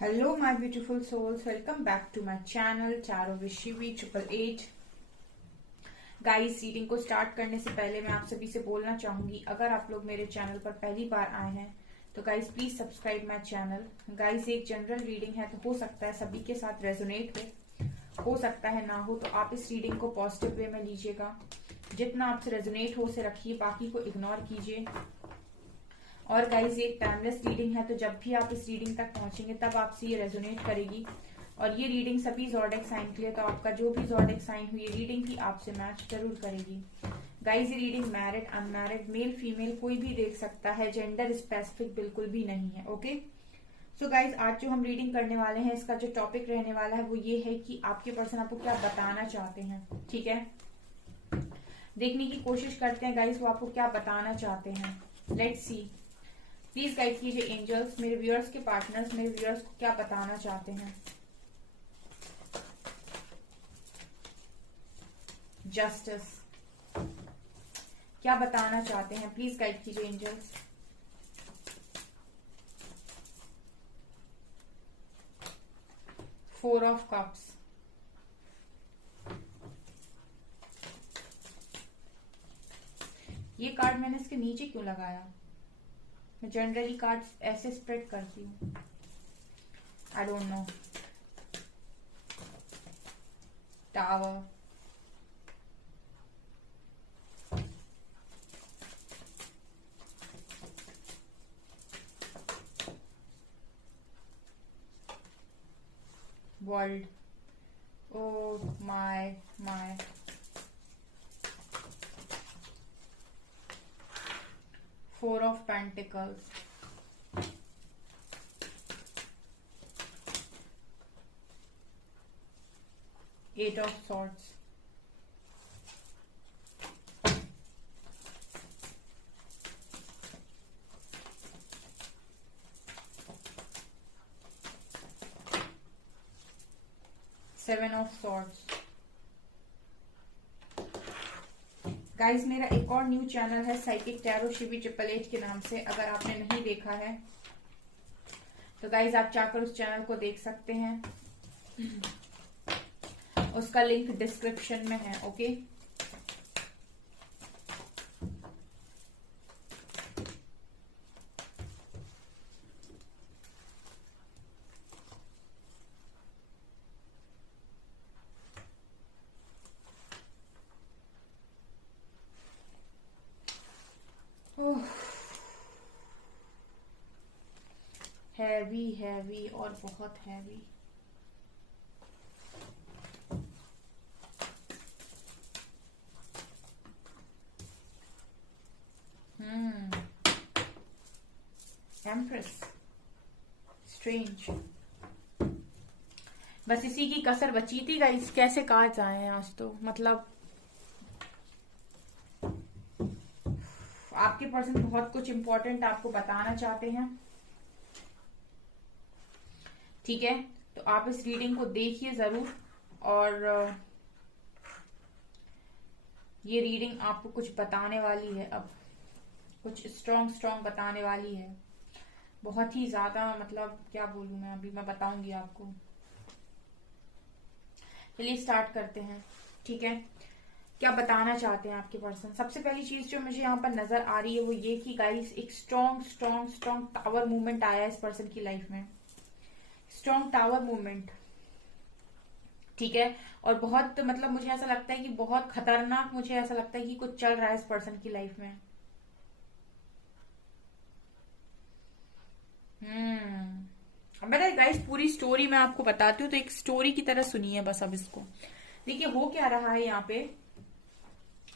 Hello, my beautiful souls. Welcome back to my channel Tarot with Shivi 888. Guys, reading को start करने से पहले मैं आप सभी से बोलना चाहूंगी, अगर आप लोग मेरे चैनल पर पहली बार आए हैं तो guys please subscribe my channel. Guys, एक जनरल रीडिंग है तो हो सकता है सभी के साथ रेजोनेट हो सकता है ना हो, तो आप इस रीडिंग को पॉजिटिव वे में लीजिएगा। जितना आपसे रेजोनेट हो उसे रखिए, बाकी को इग्नोर कीजिए। और गाइज, ये एक टाइमलेस रीडिंग है, तो जब भी आप इस रीडिंग तक पहुंचेंगे तब आपसे ये रेजोनेट करेगी। और ये रीडिंग सभी ज़ोडिएक साइन के लिए, तो आपका जो भी ज़ोडिएक साइन हुई रीडिंग भी आपसे मैच जरूर करेगी। गाइज, ये reading married unmarried male female कोई भी देख सकता है, जेंडर स्पेसिफिक बिल्कुल भी नहीं है। ओके, सो गाइज, आज जो हम रीडिंग करने वाले हैं इसका जो टॉपिक रहने वाला है वो ये है कि आपके पर्सन आपको क्या बताना चाहते हैं। ठीक है, देखने की कोशिश करते हैं गाइज वो आपको क्या बताना चाहते हैं। Let's see. प्लीज गाइड कीजिए एंजल्स, मेरे व्यूअर्स के पार्टनर्स मेरे व्यूअर्स को क्या बताना चाहते हैं। जस्टिस, क्या बताना चाहते हैं, प्लीज गाइड कीजिए एंजल्स। फोर ऑफ कप्स, ये कार्ड मैंने इसके नीचे क्यों लगाया? मैं जनरली कार्ड्स ऐसे स्प्रेड करती हूँ, I don't know. Tower, world, oh my my, four of pentacles, eight of swords, seven of swords. Guys, मेरा एक और न्यू चैनल है साइकिक टैरो शिवी 888 के नाम से, अगर आपने नहीं देखा है तो गाइज आप जाकर उस चैनल को देख सकते हैं। उसका लिंक डिस्क्रिप्शन में है। ओके, हैवी हैवी और बहुत हैवी। Empress, strange. बस इसी की कसर बची थी गाइस, कैसे कार्ड्स आए हैं आज तो, मतलब आपके पर्सन बहुत कुछ इंपॉर्टेंट आपको बताना चाहते हैं। ठीक है, तो आप इस रीडिंग को देखिए जरूर, और ये रीडिंग आपको कुछ बताने वाली है, अब कुछ स्ट्रॉन्ग स्ट्रॉन्ग बताने वाली है, बहुत ही ज्यादा, मतलब क्या बोलूं मैं, अभी मैं बताऊंगी आपको। चलिए स्टार्ट करते हैं। ठीक है, क्या बताना चाहते हैं आपके पर्सन। सबसे पहली चीज जो मुझे यहाँ पर नजर आ रही है वो ये कि गाइस, एक strong strong strong tower movement आया है इस पर्सन की लाइफ में। स्ट्रॉन्ग टावर मूवमेंट, ठीक है, और बहुत, मतलब मुझे ऐसा लगता है कि बहुत खतरनाक, मुझे ऐसा लगता है कि कुछ चल रहा है इस पर्सन की लाइफ में। अब मैं गाइस पूरी स्टोरी मैं आपको बताती हूँ, तो एक स्टोरी की तरह सुनिए बस। अब इसको देखिए, हो क्या रहा है यहाँ पे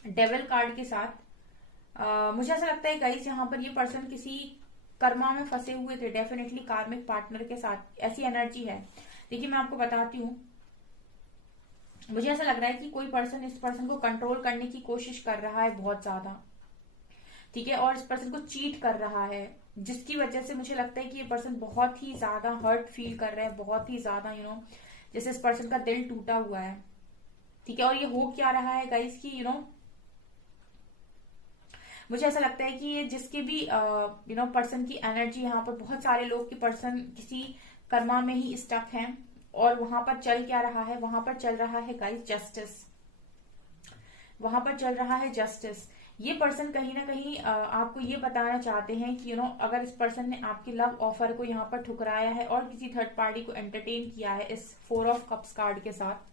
डेविल कार्ड के साथ। मुझे ऐसा लगता है गाइस, यहाँ पर ये पर्सन किसी कर्मा में फंसे हुए थे, डेफिनेटली कार्मिक पार्टनर के साथ, ऐसी एनर्जी है। देखिए, मैं आपको बताती हूँ, मुझे ऐसा लग रहा है कि कोई पर्सन इस पर्सन को कंट्रोल करने की कोशिश कर रहा है बहुत ज्यादा। ठीक है, और इस पर्सन को चीट कर रहा है, जिसकी वजह से मुझे लगता है कि ये पर्सन बहुत ही ज्यादा हर्ट फील कर रहा है, बहुत ही ज्यादा जैसे इस पर्सन का दिल टूटा हुआ है। ठीक है, और ये हो क्या रहा है गाइस की मुझे ऐसा लगता है कि ये जिसके भी पर्सन की एनर्जी, यहाँ पर बहुत सारे लोग की पर्सन किसी कर्मा में ही स्टक हैं और वहां पर चल क्या रहा है, वहां पर चल रहा है गाइस जस्टिस, वहां पर चल रहा है जस्टिस। ये पर्सन कहीं ना कहीं आपको ये बताना चाहते हैं कि अगर इस पर्सन ने आपकी लव ऑफर को यहाँ पर ठुकराया है और किसी थर्ड पार्टी को एंटरटेन किया है इस 4 ऑफ कप्स कार्ड के साथ,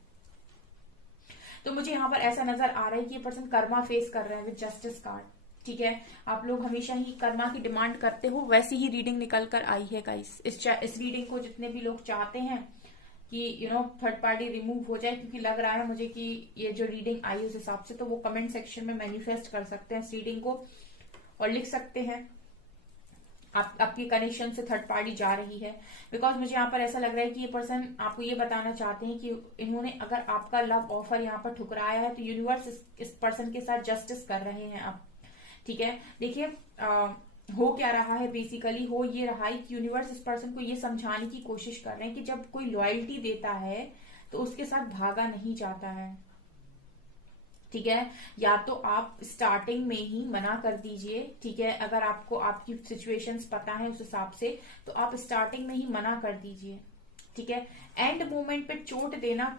तो मुझे यहाँ पर ऐसा नजर आ रहा है कि ये पर्सन कर्मा फेस कर रहे हैं विद जस्टिस कार्ड। ठीक है, आप लोग हमेशा ही कर्मा की डिमांड करते हो, वैसी ही रीडिंग निकल कर आई है गाइस। इस रीडिंग को जितने भी लोग चाहते हैं कि थर्ड पार्टी रिमूव हो जाए, क्योंकि लग रहा है मुझे कि ये जो रीडिंग आई उस हिसाब से, तो वो कमेंट सेक्शन में मैनिफेस्ट कर सकते हैं इस रीडिंग को और लिख सकते हैं आपकी कनेक्शन से थर्ड पार्टी जा रही है। बिकॉज मुझे यहाँ पर ऐसा लग रहा है कि ये पर्सन आपको ये बताना चाहते हैं कि इन्होंने अगर आपका लव ऑफर यहाँ पर ठुकराया है तो यूनिवर्स इस पर्सन के साथ जस्टिस कर रहे हैं आप। ठीक है, देखिए हो क्या रहा है, बेसिकली हो ये रहा है कि यूनिवर्स इस पर्सन को ये समझाने की कोशिश कर रहे हैं कि जब कोई लॉयल्टी देता है तो उसके साथ भागा नहीं जाता है। ठीक है, या तो आप स्टार्टिंग में ही मना कर दीजिए। ठीक है, अगर आपको आपकी सिचुएशंस पता है उस हिसाब से, तो आप स्टार्टिंग में ही मना कर दीजिए। ठीक है, एंड मोमेंट पे चोट देना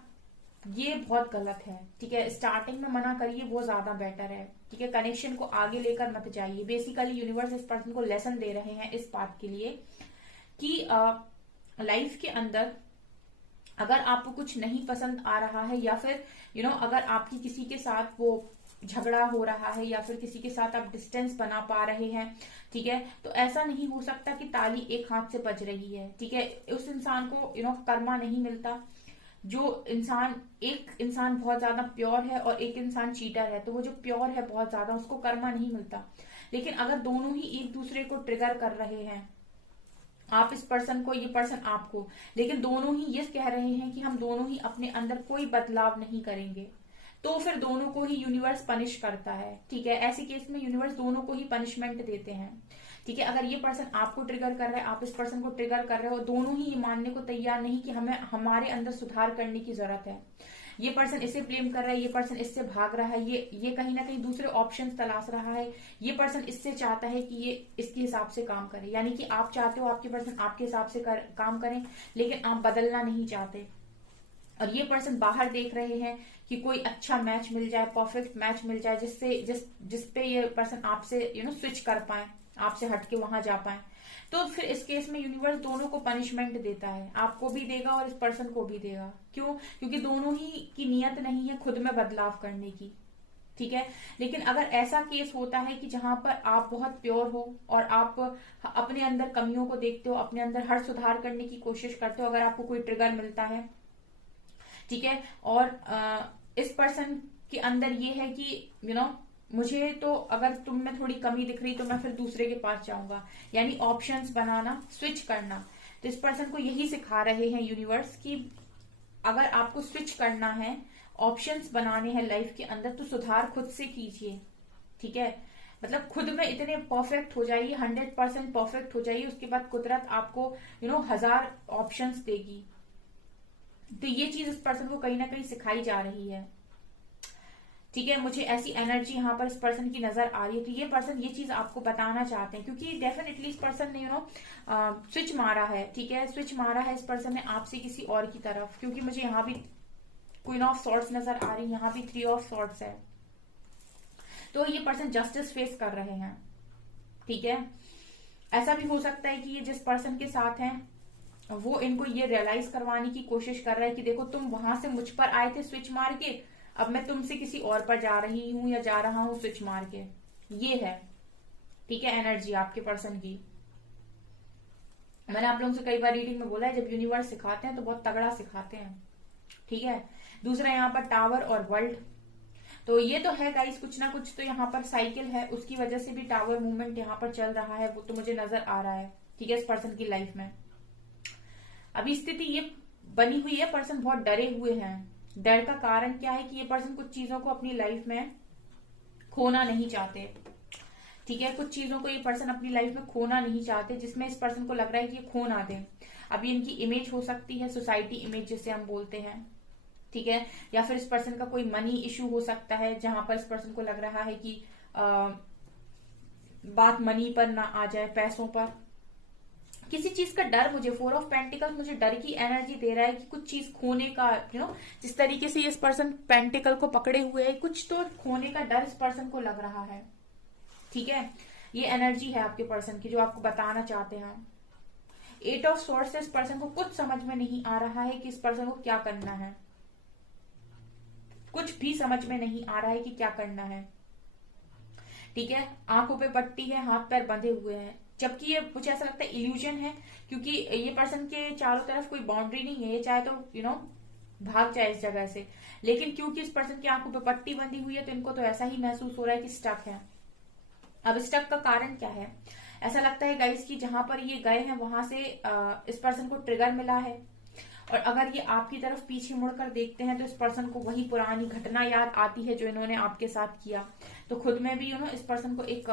ये बहुत गलत है। ठीक है, स्टार्टिंग में मना करिए, वो ज्यादा बेटर है। ठीक है, कनेक्शन को आगे लेकर मत जाइए। बेसिकली यूनिवर्स इस पर्सन को लेसन दे रहे हैं इस बात के लिए कि लाइफ के अंदर अगर आपको कुछ नहीं पसंद आ रहा है, या फिर अगर आपकी किसी के साथ वो झगड़ा हो रहा है, या फिर किसी के साथ आप डिस्टेंस बना पा रहे हैं, ठीक है, तो ऐसा नहीं हो सकता कि ताली एक हाथ से बज रही है। ठीक है, उस इंसान को कर्मा नहीं मिलता। जो एक इंसान बहुत ज्यादा प्योर है और एक इंसान चीटर है, तो वो जो प्योर है बहुत ज्यादा, उसको कर्मा नहीं मिलता। लेकिन अगर दोनों ही एक दूसरे को ट्रिगर कर रहे हैं, आप इस पर्सन को, ये पर्सन आपको, लेकिन दोनों ही ये कह रहे हैं कि हम दोनों ही अपने अंदर कोई बदलाव नहीं करेंगे, तो फिर दोनों को ही यूनिवर्स पनिश करता है। ठीक है, ऐसे केस में यूनिवर्स दोनों को ही पनिशमेंट देते हैं। ठीक है, अगर ये पर्सन आपको ट्रिगर कर रहा है, आप इस पर्सन को ट्रिगर कर रहे हो, दोनों ही ये मानने को तैयार नहीं कि हमें हमारे अंदर सुधार करने की जरूरत है। ये पर्सन इसे ब्लेम कर रहा है, ये पर्सन इससे भाग रहा है, ये कहीं ना कहीं दूसरे ऑप्शंस तलाश रहा है। ये पर्सन इससे चाहता है कि ये इसके हिसाब से काम करे, यानी कि आप चाहते हो आपके पर्सन आपके हिसाब से काम करें, लेकिन आप बदलना नहीं चाहते। और ये पर्सन बाहर देख रहे हैं कि कोई अच्छा मैच मिल जाए, परफेक्ट मैच मिल जाए, जिसपे ये पर्सन आपसे स्विच कर पाए, आपसे हटके वहां जा पाए। तो फिर इस केस में यूनिवर्स दोनों को पनिशमेंट देता है, आपको भी देगा और इस पर्सन को भी देगा। क्यों? क्योंकि दोनों ही की नियत नहीं है खुद में बदलाव करने की। ठीक है, लेकिन अगर ऐसा केस होता है कि जहां पर आप बहुत प्योर हो और आप अपने अंदर कमियों को देखते हो, अपने अंदर हर सुधार करने की कोशिश करते हो, अगर आपको कोई ट्रिगर मिलता है, ठीक है, और इस पर्सन के अंदर ये है कि मुझे तो अगर तुम में थोड़ी कमी दिख रही तो मैं फिर दूसरे के पास जाऊंगा, यानी ऑप्शंस बनाना, स्विच करना। तो इस पर्सन को यही सिखा रहे हैं यूनिवर्स कि अगर आपको स्विच करना है, ऑप्शंस बनाने हैं लाइफ के अंदर, तो सुधार खुद से कीजिए। ठीक है, मतलब खुद में इतने परफेक्ट हो जाइए, 100% परफेक्ट हो जाइए, उसके बाद कुदरत आपको 1000 ऑप्शंस देगी। तो ये चीज इस पर्सन को कहीं ना कहीं सिखाई जा रही है। ठीक है, मुझे ऐसी एनर्जी यहाँ पर इस पर्सन की नजर आ रही है। तो ये पर्सन ये चीज आपको बताना चाहते हैं, क्योंकि डेफिनेटली इस पर्सन ने स्विच मारा है। ठीक है, स्विच मारा है इस पर्सन ने आपसे किसी और की तरफ, क्योंकि मुझे यहाँ भी क्वीन ऑफ सॉर्ड्स नजर आ रही है, यहाँ भी 3 ऑफ सॉर्ड्स है। तो ये पर्सन जस्टिस फेस कर रहे हैं। ठीक है, ऐसा भी हो सकता है कि ये जिस पर्सन के साथ हैं वो इनको ये रियलाइज करवाने की कोशिश कर रहा है कि देखो तुम वहां से मुझ पर आए थे स्विच मार के, अब मैं तुमसे किसी और पर जा रही हूं या जा रहा हूं स्विच मार के। ये है, ठीक है, एनर्जी आपके पर्सन की। मैंने आप लोगों से कई बार रीडिंग में बोला है, जब यूनिवर्स सिखाते हैं तो बहुत तगड़ा सिखाते हैं। ठीक है, दूसरा यहाँ पर टावर और वर्ल्ड, तो ये तो है गाइस, कुछ ना कुछ तो यहाँ पर साइकिल है, उसकी वजह से भी टावर मूवमेंट यहाँ पर चल रहा है, वो तो मुझे नजर आ रहा है। ठीक है, इस पर्सन की लाइफ में अभी स्थिति ये बनी हुई है, पर्सन बहुत डरे हुए हैं। डर का कारण क्या है कि ये पर्सन कुछ चीजों को अपनी लाइफ में खोना नहीं चाहते। ठीक है, कुछ चीजों को ये पर्सन अपनी लाइफ में खोना नहीं चाहते, जिसमें इस पर्सन को लग रहा है कि ये खो ना दे। अभी इनकी इमेज हो सकती है, सोसाइटी इमेज जिसे हम बोलते हैं। ठीक है, या फिर इस पर्सन का कोई मनी इशू हो सकता है, जहां पर इस पर्सन को लग रहा है कि बात मनी पर ना आ जाए, पैसों पर। किसी चीज का डर, मुझे 4 ऑफ पेंटिकल मुझे डर की एनर्जी दे रहा है कि कुछ चीज खोने का, जिस तरीके से इस पर्सन पेंटिकल को पकड़े हुए है, कुछ तो खोने का डर इस पर्सन को लग रहा है। ठीक है, ये एनर्जी है आपके पर्सन की जो आपको बताना चाहते हैं। 8 ऑफ सोर्स से इस पर्सन को कुछ समझ में नहीं आ रहा है कि इस पर्सन को क्या करना है, कुछ भी समझ में नहीं आ रहा है कि क्या करना है। ठीक है, आंखों पे पट्टी है, हाथ पैर बंधे हुए हैं, जबकि ये मुझे ऐसा लगता है इल्यूजन है, क्योंकि ये पर्सन के चारों तरफ कोई बाउंड्री नहीं है, ये चाहे तो भाग जाए इस जगह से, लेकिन क्योंकि इस पर्सन की आंखों पे पट्टी बंधी हुई है तो इनको तो ऐसा ही महसूस हो रहा है कि स्टक है। अब स्टक का कारण क्या है? ऐसा लगता है गाइस कि जहां पर ये गए हैं वहां से इस पर्सन को ट्रिगर मिला है, और अगर ये आपकी तरफ पीछे मुड़कर देखते हैं तो इस पर्सन को वही पुरानी घटना याद आती है जो इन्होंने आपके साथ किया। तो खुद में भी इस पर्सन को एक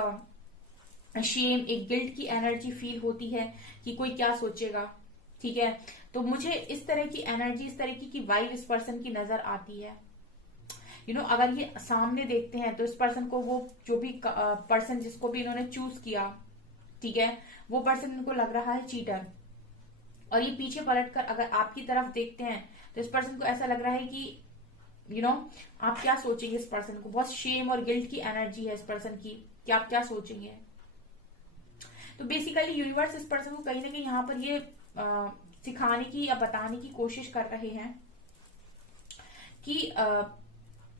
शेम, एक गिल्ट की एनर्जी फील होती है कि कोई क्या सोचेगा। ठीक है, तो मुझे इस तरह की एनर्जी, इस तरह की वाइब इस पर्सन की नजर आती है। अगर ये सामने देखते हैं तो इस पर्सन को वो जो भी पर्सन जिसको भी इन्होंने चूज किया, ठीक है, वो पर्सन इनको लग रहा है चीटर, और ये पीछे पलटकर अगर आपकी तरफ देखते हैं तो इस पर्सन को ऐसा लग रहा है कि आप क्या सोचेंगे। इस पर्सन को बहुत शेम और गिल्ट की एनर्जी है इस पर्सन की कि आप क्या सोचेंगे। तो बेसिकली यूनिवर्स इस पर्सन को कहीं ना कहीं यहाँ पर ये सिखाने की या बताने की कोशिश कर रहे हैं कि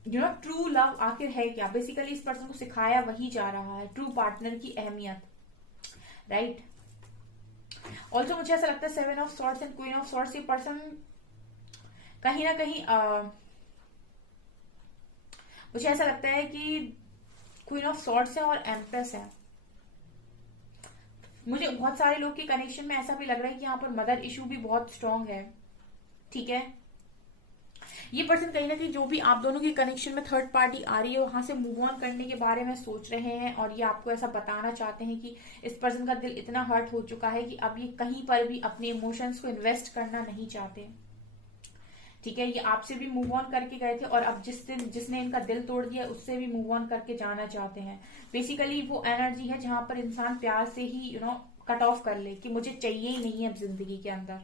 ट्रू लव आखिर है क्या। बेसिकली इस पर्सन को सिखाया वही जा रहा है, ट्रू पार्टनर की अहमियत, राइट। ऑल्सो मुझे ऐसा लगता है 7 of swords and queen of swords, ये पर्सन कहीं ना कहीं मुझे ऐसा लगता है कि क्वीन ऑफ सॉर्ड्स है और एम्प्रेस है। मुझे बहुत सारे लोग के कनेक्शन में ऐसा भी लग रहा है कि यहाँ पर मदर इशू भी बहुत स्ट्रांग है। ठीक है, ये पर्सन कहीं ना कहीं जो भी आप दोनों के कनेक्शन में थर्ड पार्टी आ रही है वहां से मूव ऑन करने के बारे में सोच रहे हैं, और ये आपको ऐसा बताना चाहते हैं कि इस पर्सन का दिल इतना हर्ट हो चुका है कि अब ये कहीं पर भी अपने इमोशंस को इन्वेस्ट करना नहीं चाहते। ठीक है, ये आपसे भी मूव ऑन करके गए थे, और अब जिसने इनका दिल तोड़ दिया उससे भी मूव ऑन करके जाना चाहते हैं। बेसिकली वो एनर्जी है जहां पर इंसान प्यार से ही कट ऑफ कर ले कि मुझे चाहिए ही नहीं है अब जिंदगी के अंदर।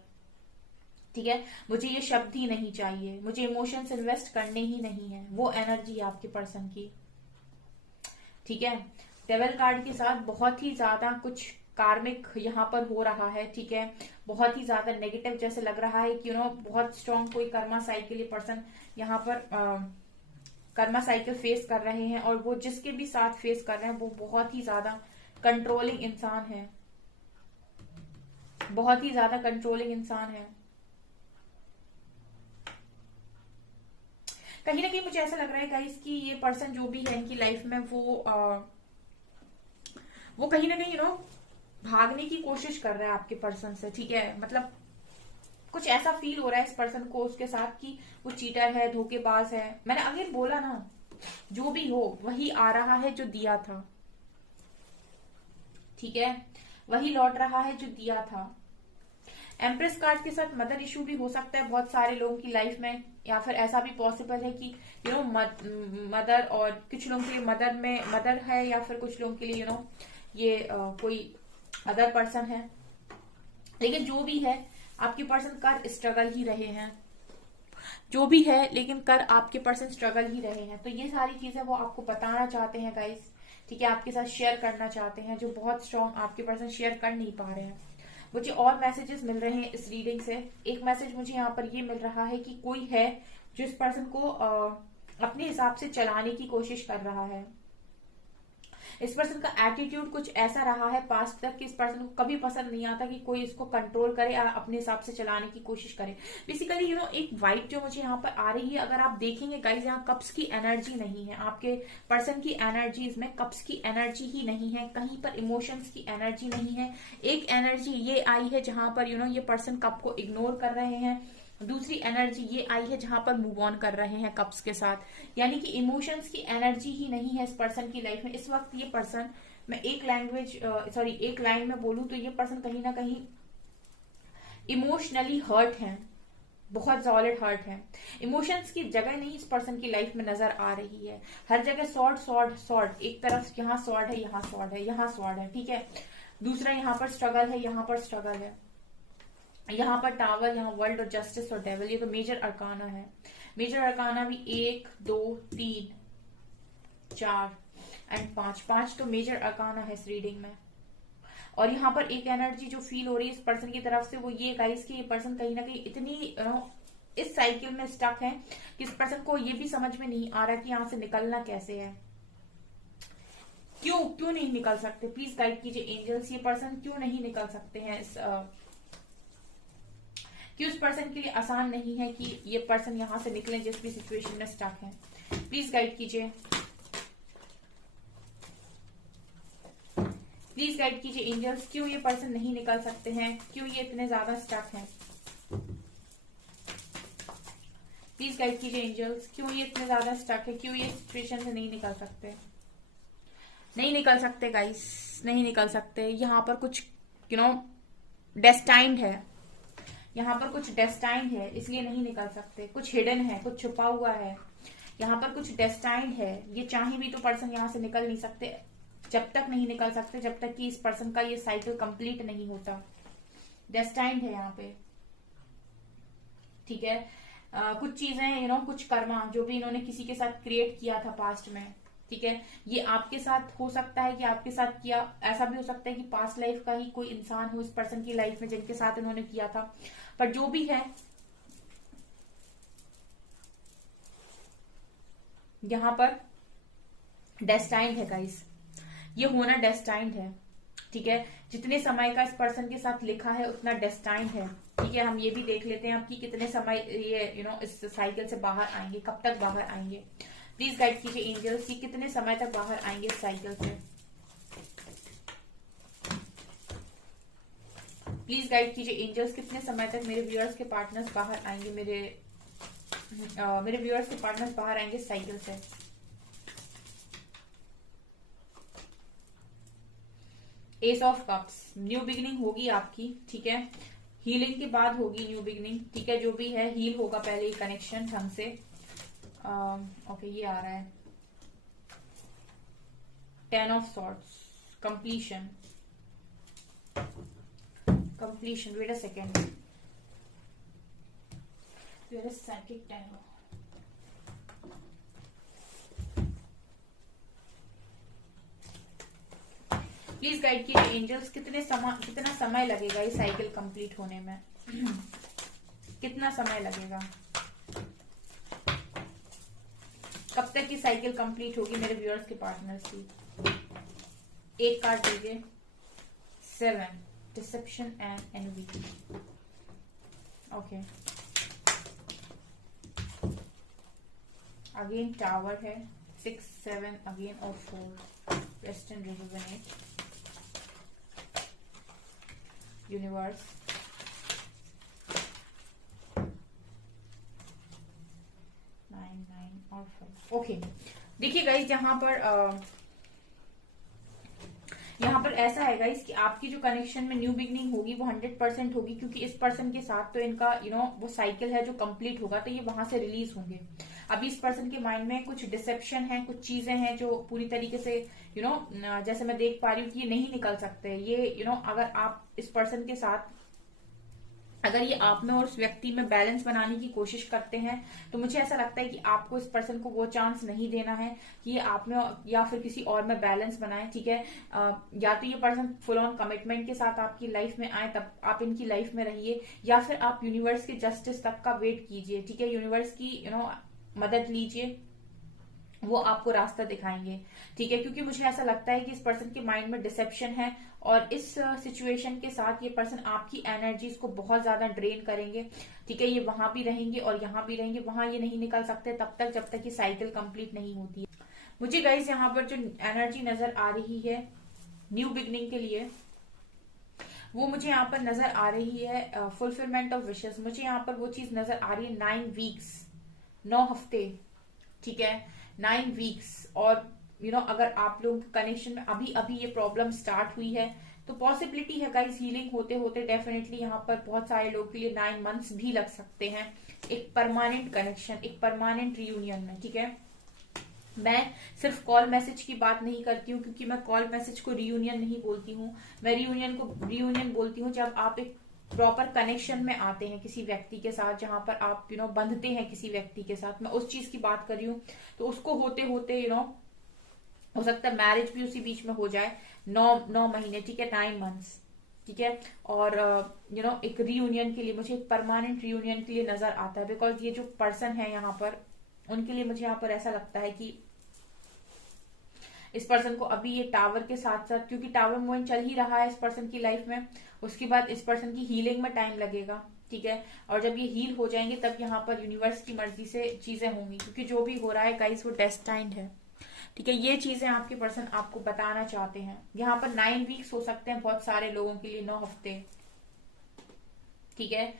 ठीक है, मुझे ये शब्द ही नहीं चाहिए, मुझे इमोशंस इन्वेस्ट करने ही नहीं है, वो एनर्जी है आपके पर्सन की। ठीक है, डेविल कार्ड के साथ बहुत ही ज्यादा कुछ कार्मिक यहाँ पर हो रहा है। ठीक है, बहुत ही ज्यादा नेगेटिव जैसे लग रहा है कि बहुत स्ट्रॉन्ग कोई कर्मा साइकिल पर्सन यहाँ पर कर्मा साइकिल फेस कर रहे हैं, और वो जिसके भी साथ फेस कर रहे हैं वो बहुत ही ज्यादा कंट्रोलिंग इंसान है, बहुत ही ज्यादा कंट्रोलिंग इंसान है। कहीं ना कहीं मुझे ऐसा लग रहा है गाइस कि ये पर्सन जो भी है इनकी लाइफ में वो कहीं ना कहीं भागने की कोशिश कर रहा है आपके पर्सन से। ठीक है, मतलब कुछ ऐसा फील हो रहा है इस पर्सन को उसके साथ कि वो चीटर है, धोखेबाज है। मैंने अगेन बोला ना, जो भी हो वही आ रहा है जो दिया था। ठीक है, वही लौट रहा है जो दिया था। एम्प्रेस कार्ड के साथ मदर इशू भी हो सकता है बहुत सारे लोगों की लाइफ में, या फिर ऐसा भी पॉसिबल है कि मदर, और कुछ लोगों के लिए मदर है, या फिर कुछ लोगों के लिए ये कोई अदर पर्सन है। लेकिन जो भी है आपके पर्सन कर स्ट्रगल ही रहे हैं, जो भी है, लेकिन कर आपके पर्सन स्ट्रगल ही रहे हैं। तो ये सारी चीजें वो आपको बताना चाहते हैं गाइस। ठीक है, आपके साथ शेयर करना चाहते हैं, जो बहुत स्ट्रांग आपके पर्सन शेयर कर नहीं पा रहे हैं। मुझे और मैसेजेस मिल रहे हैं इस रीडिंग से। एक मैसेज मुझे यहाँ पर ये मिल रहा है कि कोई है जो इस पर्सन को अपने हिसाब से चलाने की कोशिश कर रहा है। इस पर्सन का एटीट्यूड कुछ ऐसा रहा है पास्ट तक कि इस पर्सन को कभी पसंद नहीं आता कि कोई इसको कंट्रोल करे या अपने हिसाब से चलाने की कोशिश करे। बेसिकली एक वाइब जो मुझे यहाँ पर आ रही है, अगर आप देखेंगे गाइस, यहाँ कप्स की एनर्जी नहीं है आपके पर्सन की एनर्जीज में, कप्स की एनर्जी ही नहीं है, कहीं पर इमोशंस की एनर्जी नहीं है। एक एनर्जी ये आई है जहां पर ये पर्सन कप को इग्नोर कर रहे हैं, दूसरी एनर्जी ये आई है जहां पर मूव ऑन कर रहे हैं कप्स के साथ। यानी कि इमोशंस की एनर्जी ही नहीं है इस पर्सन की लाइफ में इस वक्त। ये पर्सन, मैं एक लाइन में बोलूं तो ये पर्सन कहीं ना कहीं इमोशनली हर्ट है, बहुत सॉलिड हर्ट है। इमोशंस की जगह नहीं इस पर्सन की लाइफ में नजर आ रही है। हर जगह सॉर्ड, एक तरफ यहाँ सॉर्ड है, यहाँ सॉर्ड है, यहाँ सॉर्ड है। ठीक है, दूसरा यहाँ पर स्ट्रगल है, यहाँ पर स्ट्रगल है, यहाँ पर टावर, यहाँ वर्ल्ड और जस्टिस और डेविल। ये तो मेजर अरकाना है। मेजर अरकाना भी 1 2 3 4 एंड 5 तो मेजर अरकाना है इस रीडिंग में। और यहाँ पर एक एनर्जी जो फील हो रही है इस पर्सन की तरफ से वो ये गाइस कि ये पर्सन कहीं ना कहीं इतनी इस साइकिल में स्टक है कि इस पर्सन को ये भी समझ में नहीं आ रहा कि यहाँ से निकलना कैसे है। क्यों नहीं निकल सकते? प्लीज गाइड कीजिए एंजल्स, ये पर्सन क्यों नहीं निकल सकते हैं इस क्यों इस पर्सन के लिए आसान नहीं है कि ये पर्सन यहां से निकले जिस भी सिचुएशन में स्टक है। प्लीज गाइड कीजिए, प्लीज गाइड कीजिए एंजल्स, क्यों ये पर्सन नहीं निकल सकते हैं, क्यों ये इतने ज्यादा स्टक हैं। प्लीज गाइड कीजिए एंजल्स, क्यों ये इतने ज्यादा स्टक है, क्यों ये सिचुएशन से नहीं निकल सकते। नहीं निकल सकते गाइस, नहीं निकल सकते। यहाँ पर कुछ डेस्टाइंड है, यहाँ पर कुछ डेस्टाइंड है इसलिए नहीं निकल सकते। कुछ हिडन है, कुछ छुपा हुआ है, यहाँ पर कुछ डेस्टाइंड है। ये चाहे भी तो पर्सन यहाँ से निकल नहीं सकते। जब तक नहीं निकल सकते जब तक कि इस पर्सन का ये साइकिल कंप्लीट नहीं होता। डेस्टाइंड है यहाँ पे, ठीक है। कुछ चीजें कुछ कर्मा जो भी इन्होंने किसी के साथ क्रिएट किया था पास्ट में, ठीक है, ये आपके साथ हो सकता है कि आपके साथ किया, ऐसा भी हो सकता है कि पास्ट लाइफ का ही कोई इंसान हो इस पर्सन की लाइफ में जिनके साथ इन्होंने किया था। पर जो भी है यहाँ पर डेस्टाइंड है गाइस, ये होना डेस्टाइंड है, ठीक है। जितने समय का इस पर्सन के साथ लिखा है उतना डेस्टाइंड है, ठीक है। हम ये भी देख लेते हैं आपकी कितने समय ये इस साइकिल से बाहर आएंगे, कब तक बाहर आएंगे। प्लीज गाइड कीजिए एंजल्स, ये कितने समय तक बाहर आएंगे इस साइकिल से। प्लीज गाइड कीजिए एंजल्स, कितने समय तक मेरे व्यूअर्स के पार्टनर्स बाहर आएंगे, मेरे व्यूअर्स के पार्टनर्स बाहर आएंगे इस साइकिल से। S of cups, new beginning होगी आपकी, ठीक है। हीलिंग के बाद होगी न्यू बिगिनिंग, ठीक है। जो भी है हील होगा पहले ये कनेक्शन हमसे। ओके, ये आ रहा है 10 of swords, completion, completion. Wait a second, where is psychic tarot. Please guide कीजिए एंजल्स, कितना समय लगेगा इस साइकिल कंप्लीट होने में। कितना समय लगेगा, कब तक ये साइकिल कंप्लीट होगी मेरे व्यूअर्स के पार्टनर्स की। एक कार्ड दीजिए, 7 deception and envy. Okay, again tower है, 6 7 अगेन और 4 रेस्ट एंड रिजुवेनेट। यूनिवर्स, और 5। ओके, देखिए गाइस, यहाँ पर ऐसा है गाइस कि आपकी जो कनेक्शन में न्यू बिगनिंग होगी वो 100% होगी, क्योंकि इस पर्सन के साथ तो इनका वो साइकिल है जो कंप्लीट होगा, तो ये वहां से रिलीज होंगे। अभी इस पर्सन के माइंड में कुछ डिसेप्शन है, कुछ चीजें हैं जो पूरी तरीके से जैसे मैं देख पा रही हूँ कि ये नहीं निकल सकते। ये अगर आप इस पर्सन के साथ, अगर ये आप में और उस व्यक्ति में बैलेंस बनाने की कोशिश करते हैं तो मुझे ऐसा लगता है कि आपको इस पर्सन को वो चांस नहीं देना है कि ये आप में या फिर किसी और में बैलेंस बनाए, ठीक है। या तो ये पर्सन फुल ऑन कमिटमेंट के साथ आपकी लाइफ में आए, तब आप इनकी लाइफ में रहिए, या फिर आप यूनिवर्स के जस्टिस तक का वेट कीजिए, ठीक है। यूनिवर्स की मदद लीजिए, वो आपको रास्ता दिखाएंगे, ठीक है। क्योंकि मुझे ऐसा लगता है कि इस पर्सन के माइंड में डिसेप्शन है और इस सिचुएशन के साथ ये पर्सन आपकी एनर्जीज को बहुत ज्यादा ड्रेन करेंगे, ठीक है। ये वहां भी रहेंगे और यहाँ भी रहेंगे, वहां ये नहीं निकल सकते तब तक जब तक ये साइकिल कंप्लीट नहीं होती है। मुझे गाइस यहाँ पर जो एनर्जी नजर आ रही है न्यू बिगनिंग के लिए, वो मुझे यहाँ पर नजर आ रही है फुलफिलमेंट ऑफ विशेस। मुझे यहाँ पर वो चीज नजर आ रही है 9 वीक्स, 9 हफ्ते, ठीक है, 9 वीक्स। और अगर आप लोगों के कनेक्शन में अभी अभी ये प्रॉब्लम स्टार्ट हुई है तो पॉसिबिलिटी है गाइस हीलिंग होते होते डेफिनेटली यहाँ पर बहुत सारे लोग के लिए 9 मंथ्स भी लग सकते हैं एक परमानेंट कनेक्शन, एक परमानेंट रियूनियन में, ठीक है। मैं सिर्फ कॉल मैसेज की बात नहीं करती हूँ, क्योंकि मैं कॉल मैसेज को रीयूनियन नहीं बोलती हूँ। मैं रीयूनियन बोलती हूँ जब आप एक प्रॉपर कनेक्शन में आते हैं किसी व्यक्ति के साथ, जहां पर आप बंधते हैं किसी व्यक्ति के साथ। मैं उस चीज की बात कर रही हूँ। तो उसको होते होते हो सकता है मैरिज भी उसी बीच में हो जाए। 9 महीने, ठीक है, 9 मंथ्स, ठीक है। और एक रीयूनियन के लिए, मुझे एक परमानेंट रीयूनियन के लिए नजर आता है, बिकॉज ये जो पर्सन है यहाँ पर, उनके लिए मुझे यहाँ पर ऐसा लगता है कि इस पर्सन को अभी ये टावर के साथ साथ, क्योंकि टावर मूवमेंट चल ही रहा है इस पर्सन की लाइफ में, उसके बाद इस पर्सन की हीलिंग में टाइम लगेगा, ठीक है। और जब ये हील हो जाएंगे तब यहाँ पर यूनिवर्स की मर्जी से चीजें होंगी, क्योंकि जो भी हो रहा है गाइस वो डेस्टाइन्ड है, ठीक है। ये चीजें आपके पर्सन आपको बताना चाहते हैं। यहाँ पर 9 वीक्स हो सकते हैं बहुत सारे लोगों के लिए, 9 हफ्ते, ठीक है।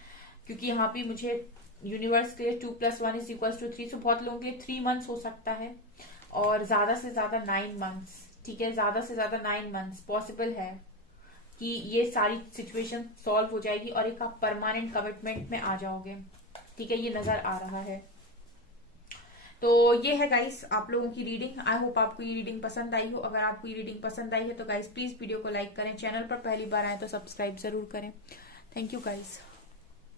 क्योंकि यहाँ पे मुझे यूनिवर्स के लिए 2+1=3, तो बहुत लोगों के लिए 3 मंथ्स हो सकता है, और ज्यादा से ज्यादा 9 मंथ्स, ठीक है। ज्यादा से ज्यादा 9 मंथ्स पॉसिबल है कि ये सारी सिचुएशन सॉल्व हो जाएगी और एक आप परमानेंट कमिटमेंट में आ जाओगे, ठीक है। ये नजर आ रहा है। तो ये है गाइस आप लोगों की रीडिंग। आई होप आपको ये रीडिंग पसंद आई हो। अगर आपको ये रीडिंग पसंद आई है तो गाइस प्लीज वीडियो को लाइक करें, चैनल पर पहली बार आए तो सब्सक्राइब जरूर करें। Thank you guys.